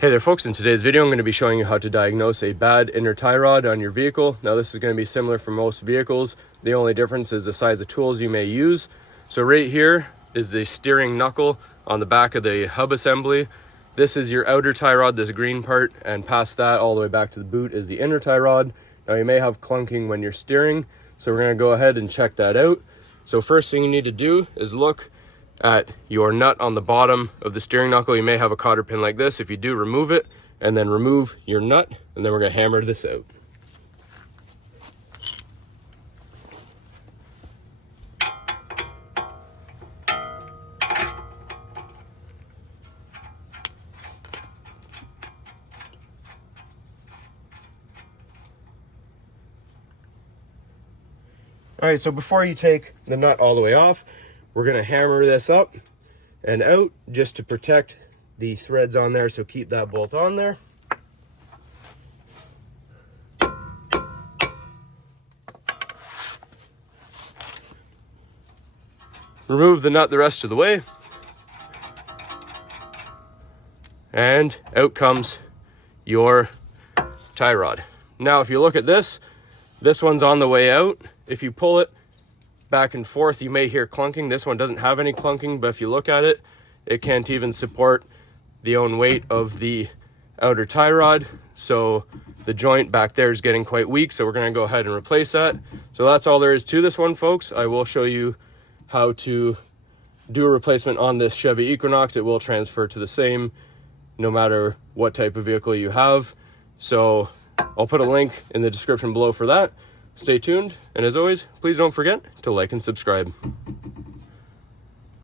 Hey there folks, in today's video I'm going to be showing you how to diagnose a bad inner tie rod on your vehicle. Now this is going to be similar for most vehicles. The only difference is the size of tools you may use. So right here is the steering knuckle on the back of the hub assembly. This is your outer tie rod, this green part, and past that all the way back to the boot is the inner tie rod. Now you may have clunking when you're steering, so we're going to go ahead and check that out. So first thing you need to do is look at your nut on the bottom of the steering knuckle. You may have a cotter pin like this. If you do, remove it and then remove your nut, and then we're going to hammer this out. All right, so before you take the nut all the way off, we're going to hammer this up and out just to protect the threads on there, so keep that bolt on there. Remove the nut the rest of the way, and out comes your tie rod. Now if you look at this one's on the way out. If you pull it back and forth, you may hear clunking. This one doesn't have any clunking, but if you look at it, it can't even support the own weight of the outer tie rod. So the joint back there is getting quite weak, so we're going to go ahead and replace that. So that's all there is to this one, folks. I will show you how to do a replacement on this Chevy Equinox. It will transfer to the same no matter what type of vehicle you have. So I'll put a link in the description below for that. Stay tuned, and as always, please don't forget to like and subscribe.